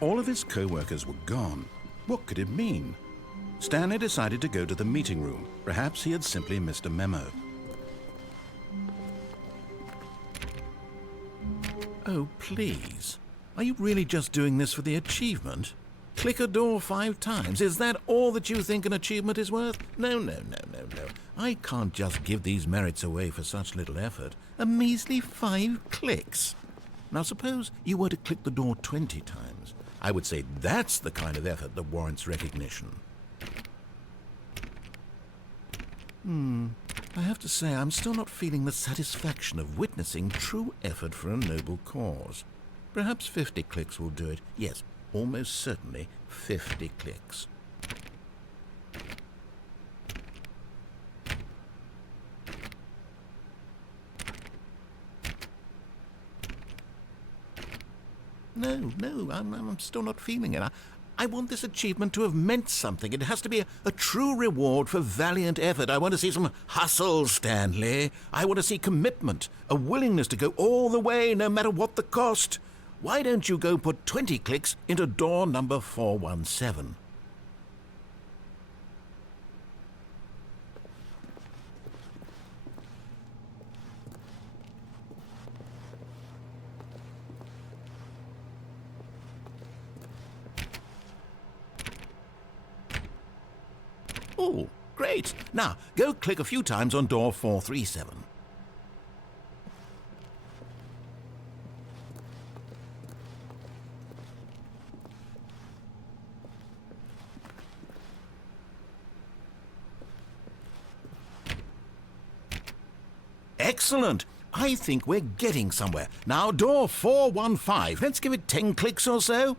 All of his co-workers were gone. What could it mean? Stanley decided to go to the meeting room. Perhaps he had simply missed a memo. Oh, please. Are you really just doing this for the achievement? Click a door 5 times. Is that all that you think an achievement is worth? No. I can't just give these merits away for such little effort. A measly 5 clicks. Now suppose you were to click the door 20 times. I would say that's the kind of effort that warrants recognition. I have to say I'm still not feeling the satisfaction of witnessing true effort for a noble cause. Perhaps 50 clicks will do it. Yes, almost certainly 50 clicks. No, I'm still not feeling it. I want this achievement to have meant something. It has to be a true reward for valiant effort. I want to see some hustle, Stanley. I want to see commitment, a willingness to go all the way, no matter what the cost. Why don't you go put 20 clicks into door number 417? Oh, great. Now, go click a few times on door 437. Excellent. I think we're getting somewhere. Now, door 415. Let's give it 10 clicks or so.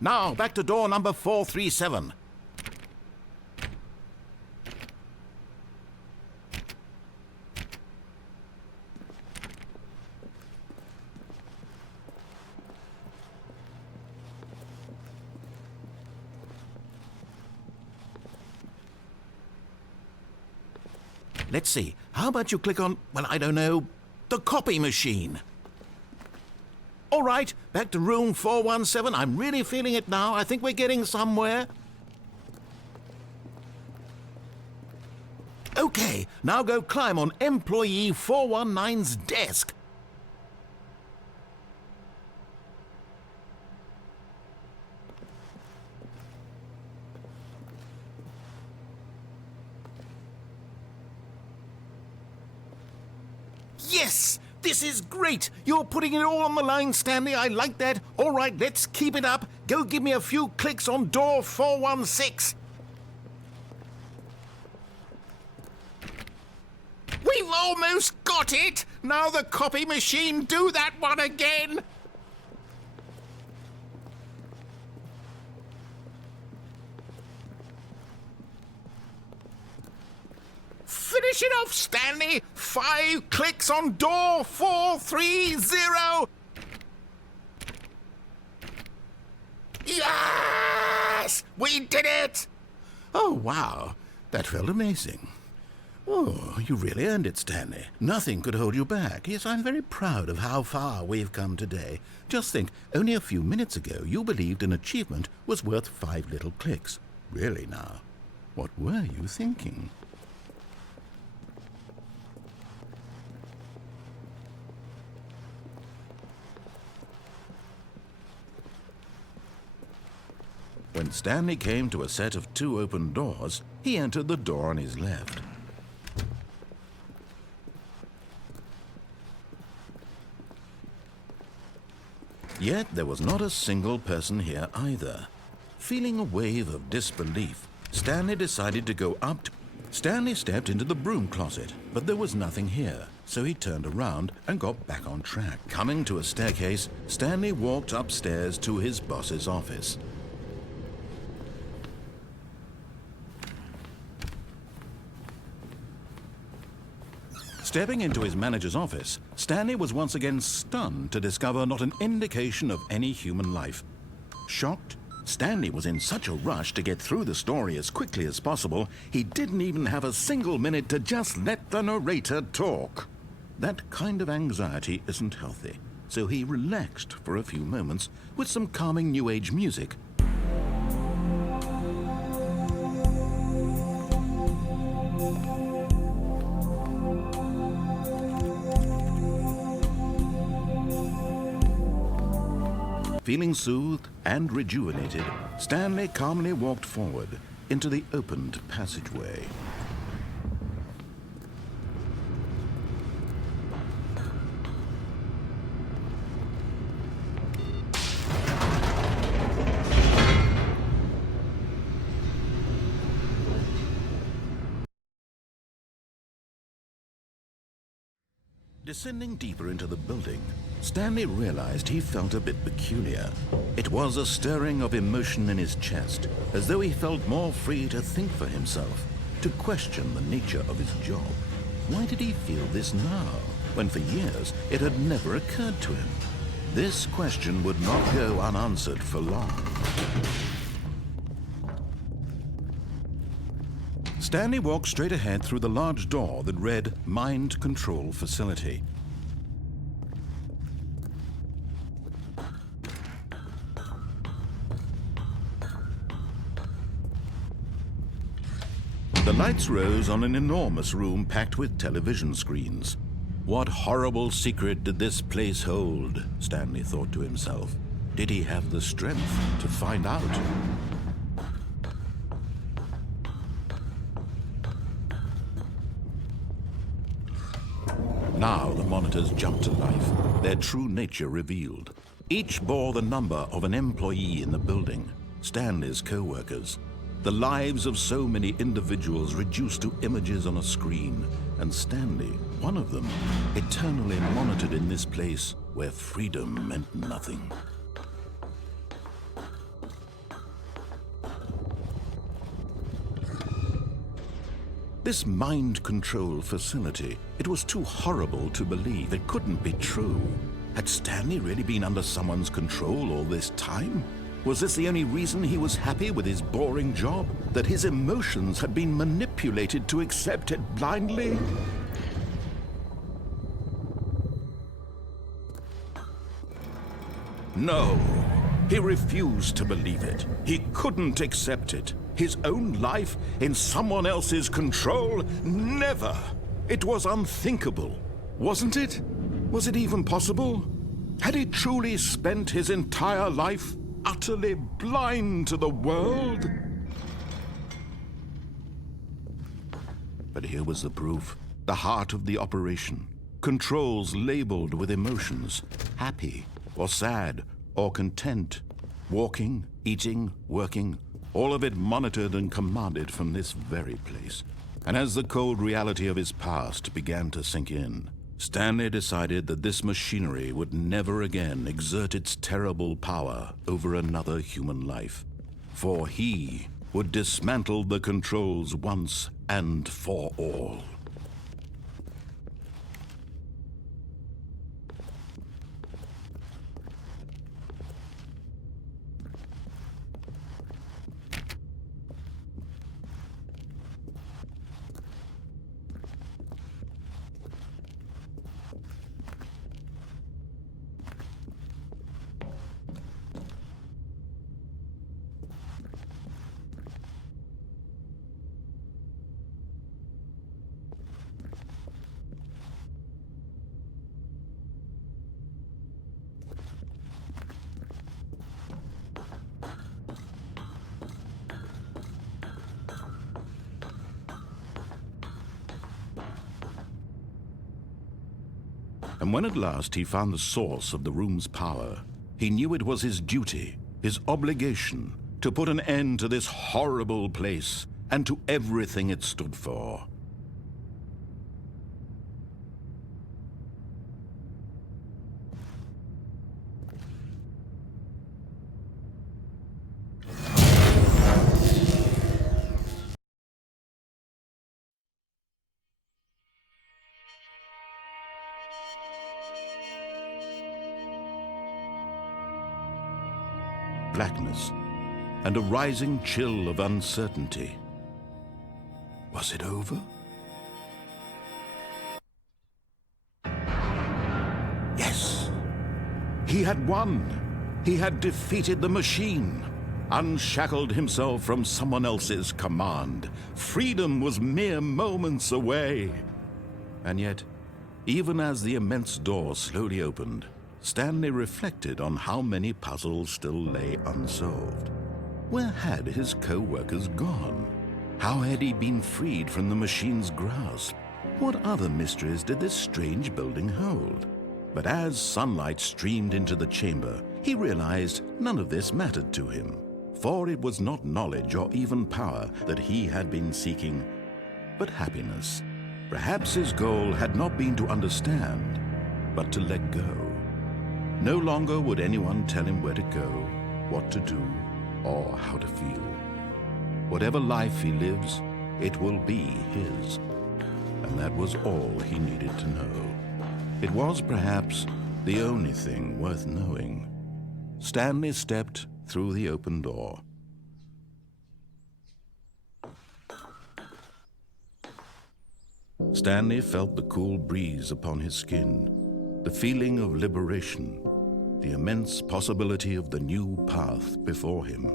Now, back to door number 437. Let's see. How about you click on, well, I don't know, the copy machine? All right, back to room 417. I'm really feeling it now. I think we're getting somewhere. Okay, now go climb on employee 419's desk. Yes! This is great! You're putting it all on the line, Stanley. I like that. All right, let's keep it up. Go give me a few clicks on door 416. We've almost got it! Now the copy machine, do that one again! Finish it off, Stanley! 5 clicks on door 430! Yes! We did it! Oh, wow. That felt amazing. Oh, you really earned it, Stanley. Nothing could hold you back. Yes, I'm very proud of how far we've come today. Just think, only a few minutes ago you believed an achievement was worth 5 little clicks. Really now, what were you thinking? When Stanley came to a set of 2 open doors, he entered the door on his left. Yet there was not a single person here either. Feeling a wave of disbelief, Stanley decided to go up. Stanley stepped into the broom closet, but there was nothing here, so he turned around and got back on track. Coming to a staircase, Stanley walked upstairs to his boss's office. Stepping into his manager's office, Stanley was once again stunned to discover not an indication of any human life. Shocked, Stanley was in such a rush to get through the story as quickly as possible, he didn't even have a single minute to just let the narrator talk. That kind of anxiety isn't healthy, so he relaxed for a few moments with some calming New Age music. Feeling soothed and rejuvenated, Stanley calmly walked forward into the opened passageway. Descending deeper into the building, Stanley realized he felt a bit peculiar. It was a stirring of emotion in his chest, as though he felt more free to think for himself, to question the nature of his job. Why did he feel this now, when for years it had never occurred to him? This question would not go unanswered for long. Stanley walked straight ahead through the large door that read Mind Control Facility. The lights rose on an enormous room packed with television screens. What horrible secret did this place hold? Stanley thought to himself. Did he have the strength to find out? Now the monitors jumped to life, their true nature revealed. Each bore the number of an employee in the building, Stanley's co-workers. The lives of so many individuals reduced to images on a screen, and Stanley, one of them, eternally monitored in this place where freedom meant nothing. This mind control facility, it was too horrible to believe. It couldn't be true. Had Stanley really been under someone's control all this time? Was this the only reason he was happy with his boring job? That his emotions had been manipulated to accept it blindly? No, he refused to believe it. He couldn't accept it. His own life in someone else's control? Never! It was unthinkable, wasn't it? Was it even possible? Had he truly spent his entire life utterly blind to the world? But here was the proof, the heart of the operation. Controls labeled with emotions, happy or sad or content, walking, eating, working, all of it monitored and commanded from this very place. And as the cold reality of his past began to sink in, Stanley decided that this machinery would never again exert its terrible power over another human life. For he would dismantle the controls once and for all. And when at last he found the source of the room's power, he knew it was his duty, his obligation, to put an end to this horrible place and to everything it stood for. blackness and a rising chill of uncertainty. Was it over? Yes! He had won! He had defeated the machine, unshackled himself from someone else's command. Freedom was mere moments away. And yet, even as the immense door slowly opened, Stanley reflected on how many puzzles still lay unsolved. Where had his co-workers gone? How had he been freed from the machine's grasp? What other mysteries did this strange building hold? But as sunlight streamed into the chamber, he realized none of this mattered to him, for it was not knowledge or even power that he had been seeking, but happiness. Perhaps his goal had not been to understand, but to let go. No longer would anyone tell him where to go, what to do, or how to feel. Whatever life he lives, it will be his. And that was all he needed to know. It was perhaps the only thing worth knowing. Stanley stepped through the open door. Stanley felt the cool breeze upon his skin, the feeling of liberation, the immense possibility of the new path before him.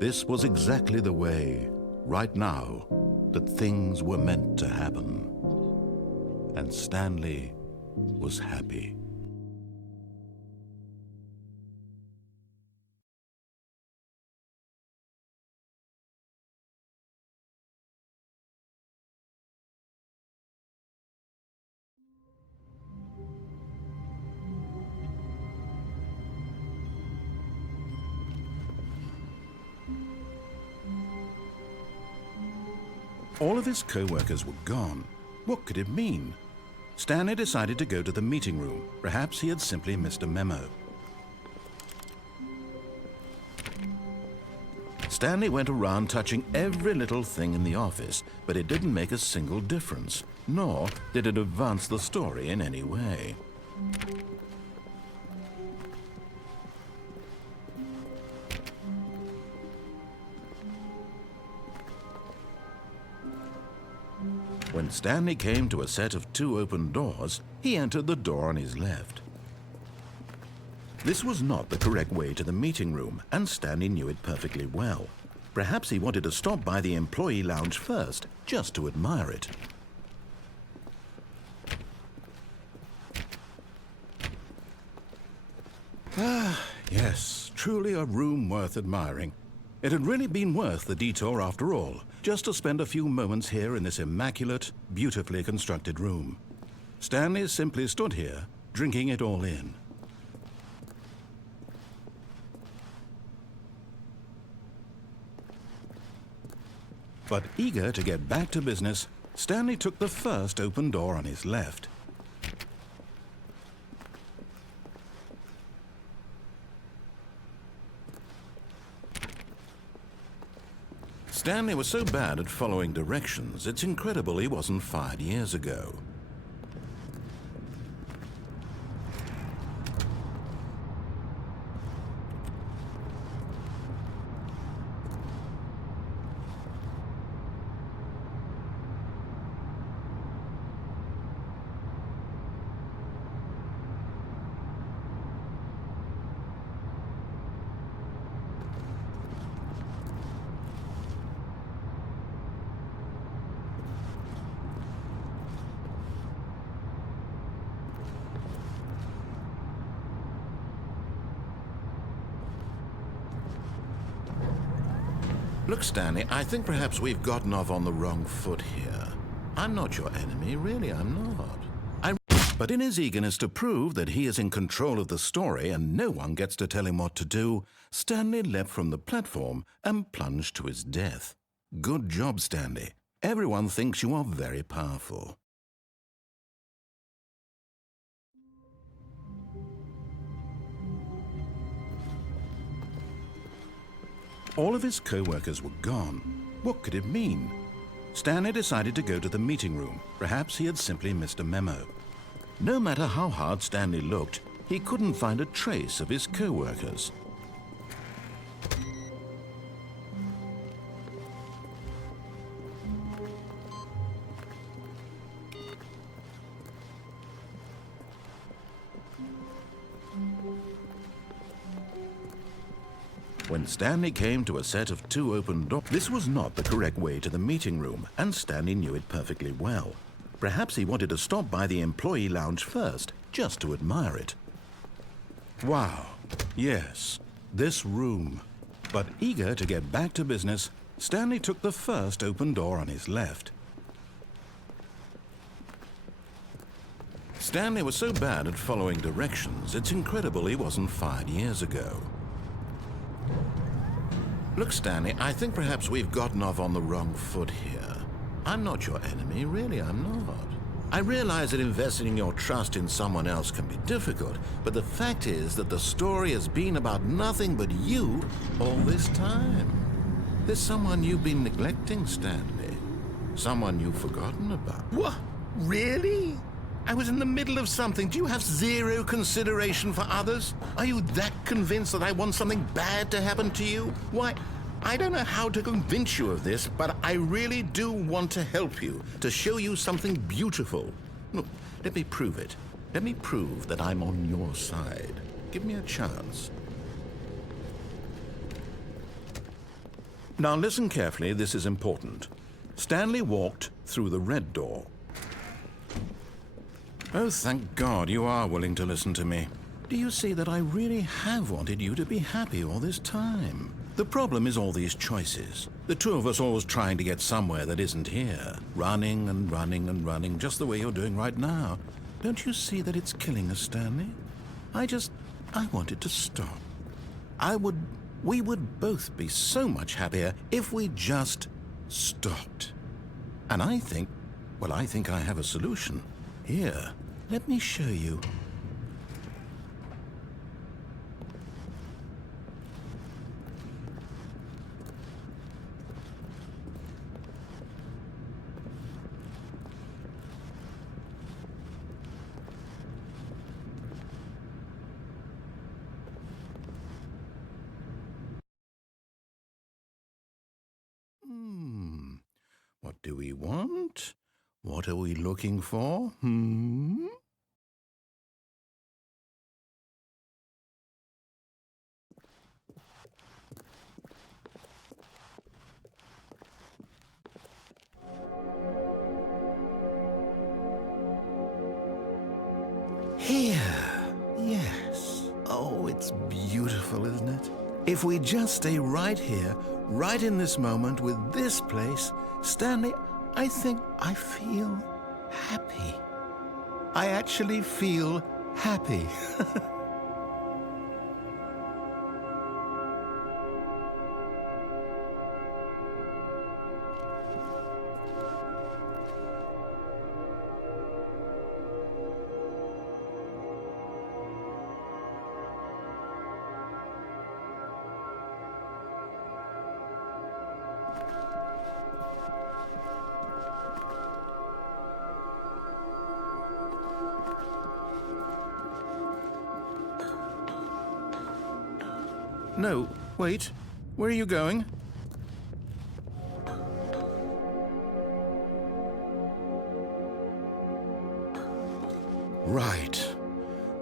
This was exactly the way, right now, that things were meant to happen. And Stanley was happy. All of his co-workers were gone. What could it mean? Stanley decided to go to the meeting room. Perhaps he had simply missed a memo. Stanley went around touching every little thing in the office, but it didn't make a single difference, nor did it advance the story in any way. When Stanley came to a set of 2 open doors, he entered the door on his left. This was not the correct way to the meeting room, and Stanley knew it perfectly well. Perhaps he wanted to stop by the employee lounge first, just to admire it. Ah, yes, truly a room worth admiring. It had really been worth the detour after all, just to spend a few moments here in this immaculate, beautifully constructed room. Stanley simply stood here, drinking it all in. But eager to get back to business, Stanley took the first open door on his left. Stanley was so bad at following directions, it's incredible he wasn't fired years ago. Look, Stanley, I think perhaps we've gotten off on the wrong foot here. I'm not your enemy, really, I'm not. But in his eagerness to prove that he is in control of the story and no one gets to tell him what to do, Stanley leapt from the platform and plunged to his death. Good job, Stanley. Everyone thinks you are very powerful. All of his co-workers were gone. What could it mean? Stanley decided to go to the meeting room. Perhaps he had simply missed a memo. No matter how hard Stanley looked, he couldn't find a trace of his co-workers. When Stanley came to a set of 2 open doors, this was not the correct way to the meeting room, and Stanley knew it perfectly well. Perhaps he wanted to stop by the employee lounge first, just to admire it. Wow, yes, this room. But eager to get back to business, Stanley took the first open door on his left. Stanley was so bad at following directions, it's incredible he wasn't fired years ago. Look, Stanley, I think perhaps we've gotten off on the wrong foot here. I'm not your enemy, really, I'm not. I realize that investing your trust in someone else can be difficult, but the fact is that the story has been about nothing but you all this time. There's someone you've been neglecting, Stanley. Someone you've forgotten about. What? Really? I was in the middle of something. Do you have zero consideration for others? Are you that convinced that I want something bad to happen to you? Why, I don't know how to convince you of this, but I really do want to help you, to show you something beautiful. Look, let me prove it. Let me prove that I'm on your side. Give me a chance. Now listen carefully, this is important. Stanley walked through the red door. Oh, thank God you are willing to listen to me. Do you see that I really have wanted you to be happy all this time? The problem is all these choices. The two of us always trying to get somewhere that isn't here. Running and running and running, just the way you're doing right now. Don't you see that it's killing us, Stanley? I wanted to stop. We would both be so much happier if we just stopped. And I think I have a solution. Here, let me show you. What do we want? What are we looking for? Here. Yes. Oh, it's beautiful, isn't it? If we just stay right here, right in this moment with this place, Stanley, I think I feel happy. I actually feel happy. No, wait. Where are you going? Right.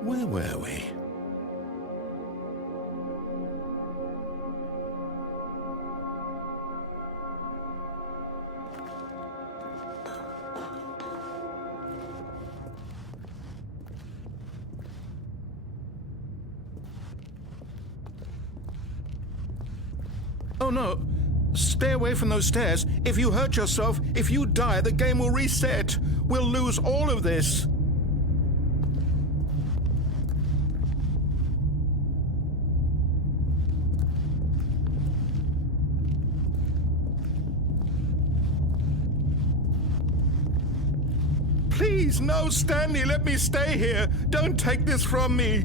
Where were we? Oh no! Stay away from those stairs. If you hurt yourself, if you die, the game will reset. We'll lose all of this. Please, no, Stanley, let me stay here. Don't take this from me.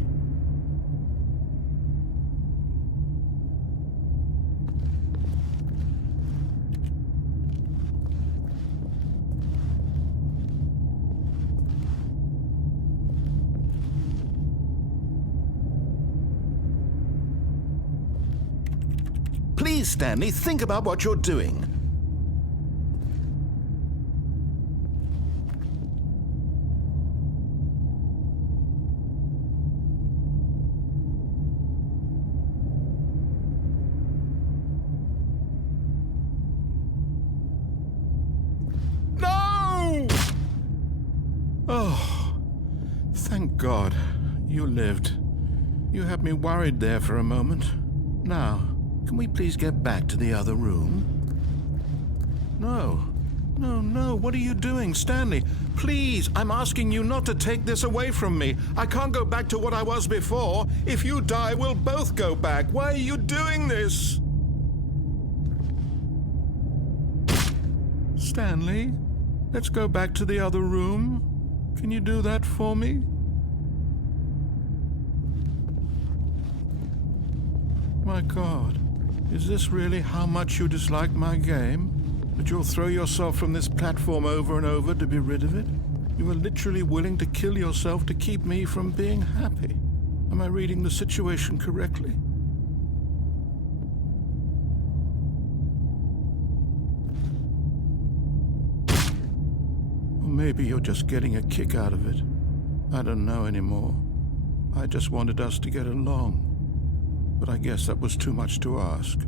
Please, Stanley, think about what you're doing. You lived. You had me worried there for a moment. Now, can we please get back to the other room? No. No, what are you doing, Stanley? Please, I'm asking you not to take this away from me. I can't go back to what I was before. If you die, we'll both go back. Why are you doing this? Stanley, let's go back to the other room. Can you do that for me? My God, is this really how much you dislike my game? That you'll throw yourself from this platform over and over to be rid of it? You are literally willing to kill yourself to keep me from being happy. Am I reading the situation correctly? Or maybe you're just getting a kick out of it. I don't know anymore. I just wanted us to get along. But I guess that was too much to ask.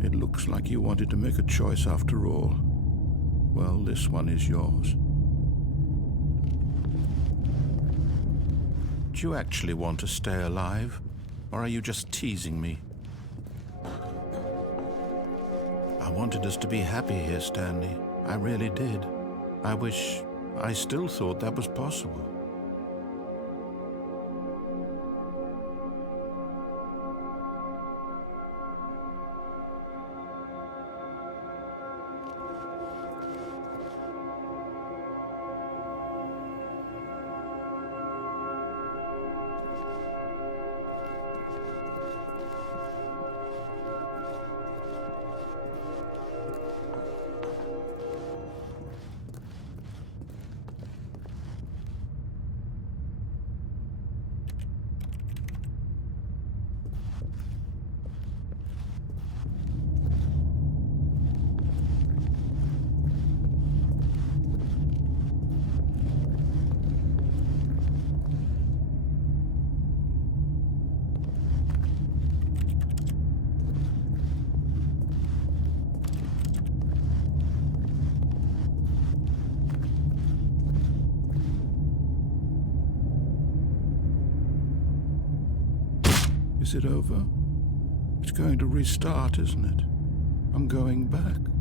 It looks like you wanted to make a choice after all. Well, this one is yours. Do you actually want to stay alive? Or are you just teasing me? I wanted us to be happy here, Stanley. I really did. I wish I still thought that was possible. Is it over? It's going to restart, isn't it? I'm going back.